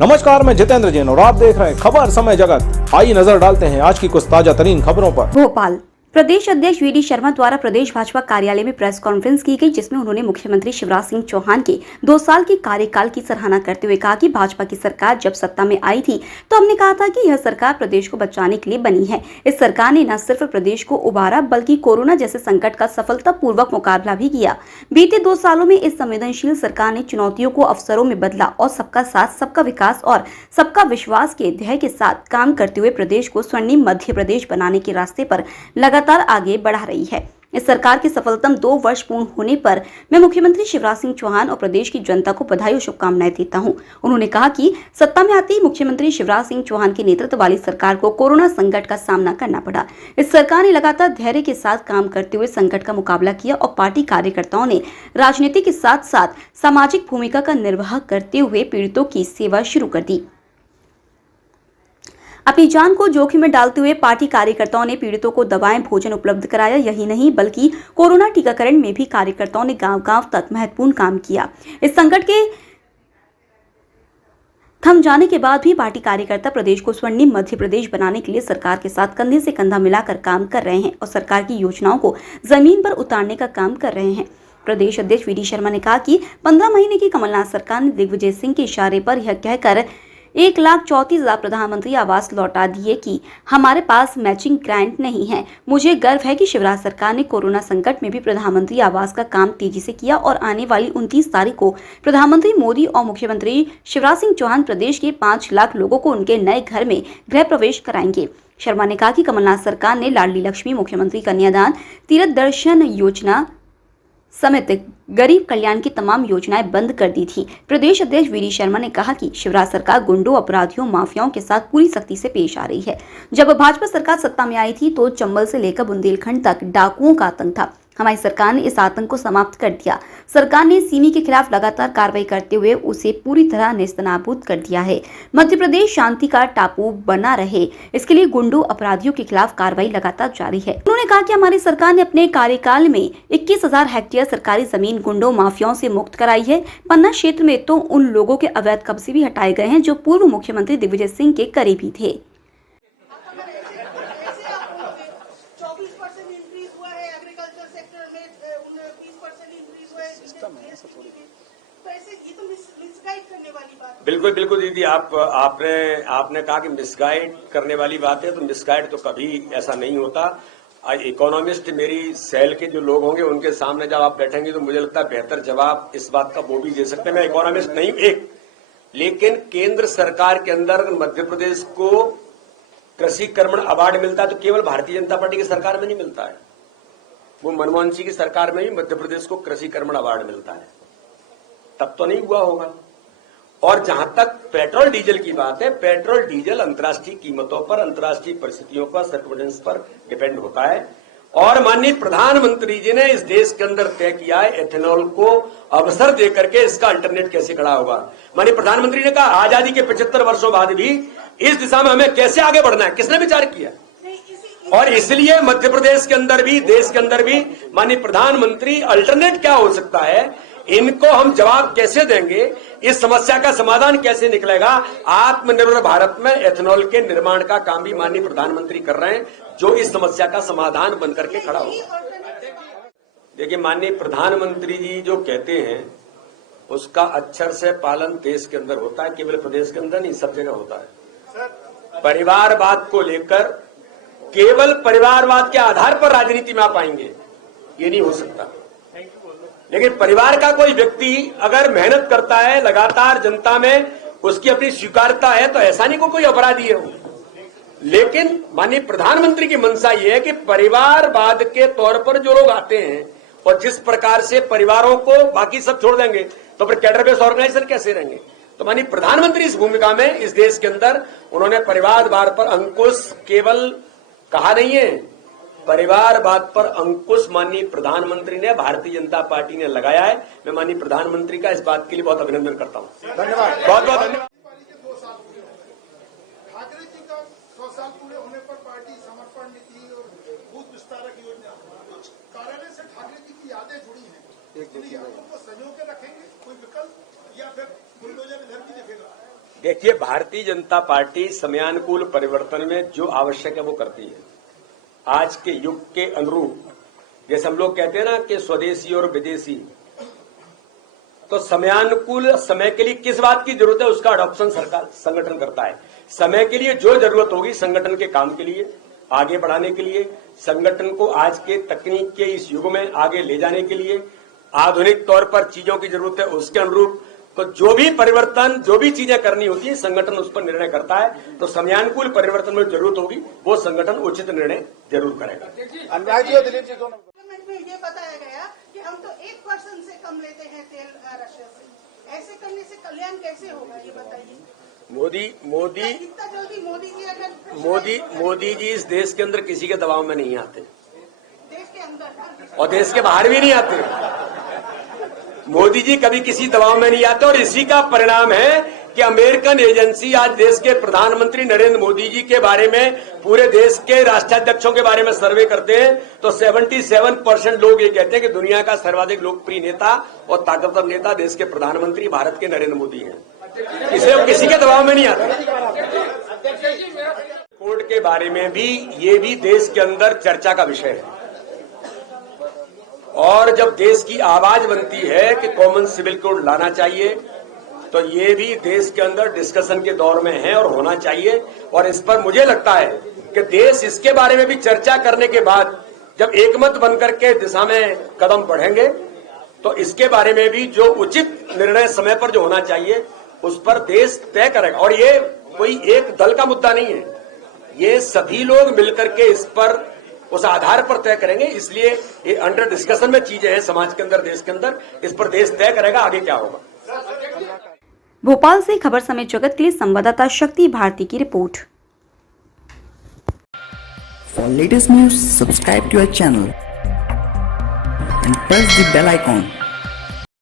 नमस्कार, मैं जितेंद्र जैन और आप देख रहे हैं खबर समय जगत। आइए नजर डालते हैं आज की कुछ ताजा तरीन खबरों पर। भोपाल प्रदेश अध्यक्ष वीडी शर्मा द्वारा प्रदेश भाजपा कार्यालय में प्रेस कॉन्फ्रेंस की गई, जिसमें उन्होंने मुख्यमंत्री शिवराज सिंह चौहान के 2 साल के कार्यकाल की सराहना करते हुए कहा कि भाजपा की सरकार जब सत्ता में आई थी तो हमने कहा था कि यह सरकार प्रदेश को बचाने के लिए बनी है। इस सरकार ने न सिर्फ प्रदेश को उबारा बल्कि कोरोना जैसे संकट का सफलतापूर्वक मुकाबला भी किया। बीते 2 सालों में इस संवेदनशील सरकार ने चुनौतियों को अवसरों में बदला और सबका साथ, सबका विकास और सबका विश्वास के ध्येय के साथ काम करते हुए प्रदेश को स्वर्णिम मध्य प्रदेश बनाने के रास्ते पर लगातार आगे बढ़ा रही है। इस सरकार के सफलतम 2 वर्ष पूर्ण होने पर मैं मुख्यमंत्री शिवराज सिंह चौहान और प्रदेश की जनता को बधाई और शुभकामनाएं देता हूं। उन्होंने कहा कि सत्ता में आते ही मुख्यमंत्री शिवराज सिंह चौहान के नेतृत्व वाली सरकार को कोरोना संकट का सामना करना पड़ा। इस सरकार ने लगातार धैर्य के साथ काम करते हुए संकट का मुकाबला किया और पार्टी कार्यकर्ताओं ने राजनीति के साथ साथ सामाजिक भूमिका का निर्वाह करते हुए पीड़ितों की सेवा शुरू कर दी। अपनी जान को जोखिम में डालते हुए पार्टी कार्यकर्ताओं ने पीड़ितों को दवाएं, भोजन उपलब्ध कराया। यही नहीं बल्कि कोरोना टीकाकरण में भी कार्यकर्ताओं ने गांव-गांव तक महत्वपूर्ण काम किया। इस संकट के थम जाने के बाद भी पार्टी कार्यकर्ता प्रदेश को स्वर्णिम मध्य प्रदेश बनाने के लिए सरकार के साथ कंधे से कंधा मिलाकर काम कर रहे हैं और सरकार की योजनाओं को जमीन पर उतारने का काम कर रहे हैं। प्रदेश अध्यक्ष वीडी शर्मा ने कहा कि 15 महीने की कमलनाथ सरकार ने दिग्विजय सिंह के इशारे पर यह कहकर 1,34,000 प्रधानमंत्री आवास लौटा दिए कि हमारे पास मैचिंग ग्रांट नहीं है। मुझे गर्व है कि शिवराज सरकार ने कोरोना संकट में भी प्रधानमंत्री आवास का काम तेजी से किया और आने वाली 29 तारीख को प्रधानमंत्री मोदी और मुख्यमंत्री शिवराज सिंह चौहान प्रदेश के 5 लाख लोगों को उनके नए घर में गृह प्रवेश कराएंगे। शर्मा ने कहा कि कमलनाथ सरकार ने लाडली लक्ष्मी, मुख्यमंत्री कन्यादान, तीर्थ दर्शन योजना समेत गरीब कल्याण की तमाम योजनाएं बंद कर दी थी। प्रदेश अध्यक्ष वीडी शर्मा ने कहा कि शिवराज सरकार गुंडों, अपराधियों, माफियाओं के साथ पूरी सख्ती से पेश आ रही है। जब भाजपा सरकार सत्ता में आई थी तो चंबल से लेकर बुंदेलखंड तक डाकुओं का आतंक था। हमारी सरकार ने इस आतंक को समाप्त कर दिया। सरकार ने सिमी के खिलाफ लगातार कार्रवाई करते हुए उसे पूरी तरह नेस्तनाबूद कर दिया है। मध्य प्रदेश शांति का टापू बना रहे, इसके लिए गुंडों, अपराधियों के खिलाफ कार्रवाई लगातार जारी है। उन्होंने कहा कि हमारी सरकार ने अपने कार्यकाल में 21,000 हेक्टेयर सरकारी जमीन गुंडों, माफियाओं से मुक्त कराई है। पन्ना क्षेत्र में तो उन लोगों के अवैध कब्जे भी हटाए गए हैं जो पूर्व मुख्यमंत्री दिग्विजय सिंह के करीबी थे। बिल्कुल बिल्कुल दीदी, आपने कहा कि मिसगाइड करने वाली बात है, तो मिसगाइड तो कभी ऐसा नहीं होता। इकोनॉमिस्ट मेरी सेल के जो लोग होंगे उनके सामने जब आप बैठेंगे तो मुझे लगता है बेहतर जवाब इस बात का वो भी दे सकते हैं। मैं इकोनॉमिस्ट नहीं लेकिन केंद्र सरकार के अंदर मध्य प्रदेश को कृषि कर्मण अवार्ड मिलता है तो केवल भारतीय जनता पार्टी की सरकार में नहीं मिलता है, वो मनमोहन सिंह की सरकार में ही मध्य प्रदेश को कृषि कर्मण अवार्ड मिलता है। तब तो नहीं हुआ होगा। और जहां तक पेट्रोल डीजल की बात है, पेट्रोल डीजल अंतर्राष्ट्रीय कीमतों पर, अंतर्राष्ट्रीय परिस्थितियों पर, सर्कुलेंस पर डिपेंड होता है। और माननीय प्रधानमंत्री जी ने इस देश के अंदर तय किया है एथेनॉल को अवसर देकर के इसका अल्टरनेट कैसे खड़ा होगा। माननीय प्रधानमंत्री ने कहा आजादी के 75 वर्षों बाद भी इस दिशा में हमें कैसे आगे बढ़ना है, किसने विचार किया। और इसलिए मध्य प्रदेश के अंदर भी, देश के अंदर भी माननीय प्रधानमंत्री अल्टरनेट क्या हो सकता है, इनको हम जवाब कैसे देंगे, इस समस्या का समाधान कैसे निकलेगा। आत्मनिर्भर भारत में एथेनॉल के निर्माण का काम भी माननीय प्रधानमंत्री कर रहे हैं, जो इस समस्या का समाधान बनकर के खड़ा होगा। देखिए, माननीय प्रधानमंत्री जी जो कहते हैं उसका अक्षर से पालन देश के अंदर होता है, केवल प्रदेश के अंदर नहीं, सब जगह होता है। परिवारवाद को लेकर केवल परिवारवाद के आधार पर राजनीति में आप आएंगे, ये नहीं हो सकता। लेकिन परिवार का कोई व्यक्ति अगर मेहनत करता है, लगातार जनता में उसकी अपनी स्वीकार्यता है, तो ऐसा नहीं कोई अपराधी है वो। लेकिन माननीय प्रधानमंत्री की मंशा ये है कि परिवारवाद के तौर पर जो लोग आते हैं और जिस प्रकार से परिवारों को बाकी सब छोड़ देंगे तो फिर कैडर बेस्ड ऑर्गेनाइजेशन कैसे रहेंगे। तो माननीय प्रधानमंत्री इस भूमिका में इस देश के अंदर उन्होंने परिवारवाद पर अंकुश केवल कहा नहीं है, परिवारवाद पर अंकुश माननीय प्रधानमंत्री ने, भारतीय जनता पार्टी ने लगाया है। मैं माननीय प्रधानमंत्री का इस बात के लिए बहुत अभिनंदन करता हूं। धन्यवाद, बहुत बहुत धन्यवाद। ठाकरे जी का 100 साल पूरे होने पर पार्टी समर्पण नीति और बूथ विस्तारक योजना, कुछ कार्यालय से ठाकरे जी की यादें जुड़ी हैं, उनको संजो के रखेंगे, कोई विकल्प या फिर बुलडोजर इधर भी दिखेगा। देखिए, भारतीय जनता पार्टी समयानुकूल परिवर्तन में जो आवश्यक है वो करती है। आज के युग के अनुरूप, जैसे हम लोग कहते हैं ना कि स्वदेशी और विदेशी, तो समयानुकूल समय के लिए किस बात की जरूरत है उसका अडॉप्शन सरकार संगठन करता है। समय के लिए जो जरूरत होगी संगठन के काम के लिए, आगे बढ़ाने के लिए, संगठन को आज के तकनीक के इस युग में आगे ले जाने के लिए, आधुनिक तौर पर चीजों की जरूरत है उसके अनुरूप, तो जो भी परिवर्तन, जो भी चीजें करनी होती है संगठन उस पर निर्णय करता है। तो समयानुकूल परिवर्तन में जरूरत होगी वो संगठन उचित निर्णय जरूर करेगा। अनुराग जी और दिलीप जी दोनों में ये बताया गया कि हम तो 1% से कम लेते हैं तेल रशिया से। ऐसे करने से कल्याण कैसे होगा ये बताइए। इतना जल्दी मोदी जी इस देश के अंदर किसी के दबाव में नहीं आते, देश के अंदर और देश के बाहर भी नहीं आते। मोदी जी कभी किसी दबाव में नहीं आते, और इसी का परिणाम है कि अमेरिकन एजेंसी आज देश के प्रधानमंत्री नरेंद्र मोदी जी के बारे में, पूरे देश के राष्ट्राध्यक्षों के बारे में सर्वे करते हैं तो 77% लोग ये कहते हैं कि दुनिया का सर्वाधिक लोकप्रिय नेता और ताकतवर नेता देश के प्रधानमंत्री भारत के नरेंद्र मोदी हैं। इसे किसी के दबाव में नहीं आते। कोड के बारे में भी ये भी देश के अंदर चर्चा का विषय है, और जब देश की आवाज बनती है कि कॉमन सिविल कोड लाना चाहिए तो ये भी देश के अंदर डिस्कशन के दौर में है और होना चाहिए। और इस पर मुझे लगता है कि देश इसके बारे में भी चर्चा करने के बाद जब एकमत बनकर के दिशा में कदम बढ़ेंगे तो इसके बारे में भी जो उचित निर्णय समय पर जो होना चाहिए उस पर देश तय करेगा। और ये कोई एक दल का मुद्दा नहीं है, ये सभी लोग मिलकर के इस पर उस आधार पर तय करेंगे। इसलिए ये अंडर डिस्कशन में चीजें हैं समाज के अंदर, देश के अंदर, इस पर देश तय करेगा आगे क्या होगा। भोपाल से खबर समय जगत के लिए संवाददाता शक्ति भारती की report. For latest news, subscribe to our channel and press the bell icon.